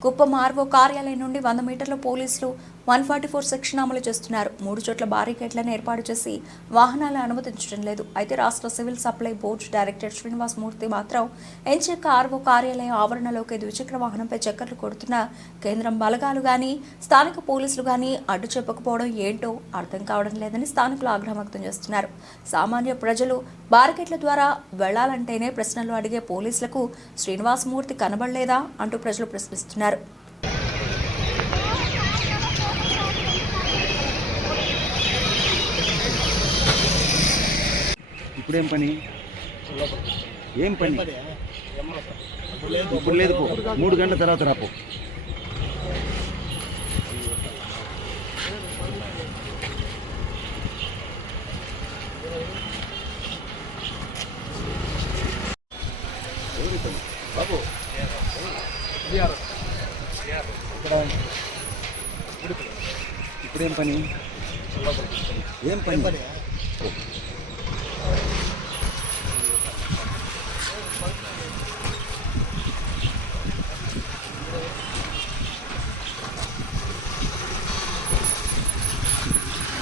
Kuppam RO కార్యాలయం నుండి వంద మీటర్ల పోలీసులు వన్ ఫార్టీ ఫోర్ సెక్షన్ అమలు చేస్తున్నారు. మూడు చోట్ల బారికేట్లను ఏర్పాటు చేసి వాహనాలను అనుమతించడం లేదు. అయితే రాష్ట్ర civil supply board director Srinivas Murthy మాత్రం ఎంచెక్క ఆర్వో కార్యాలయం ఆవరణలోకి ద్విచక్ర వాహనంపై చక్కర్లు కొడుతున్న కేంద్రం బలగాలు కానీ స్థానిక పోలీసులు కానీ అడ్డు చెప్పకపోవడం ఏంటో అర్థం కావడం లేదని స్థానికులు ఆగ్రహం వ్యక్తం చేస్తున్నారు. సామాన్య ప్రజలు బారికేట్ల ద్వారా వెళ్ళాలంటేనే ప్రశ్నలు అడిగే పోలీసులకు శ్రీనివాసమూర్తి కనబడలేదా అంటూ ప్రజలు ప్రశ్నిస్తున్నారు. ఇప్పుడేం పని? ఏం పని? ఇప్పుడు లేదు పో. మూడు గంటల తర్వాత రాపో బాబు ఇప్పుడేం పని? ఏం పని?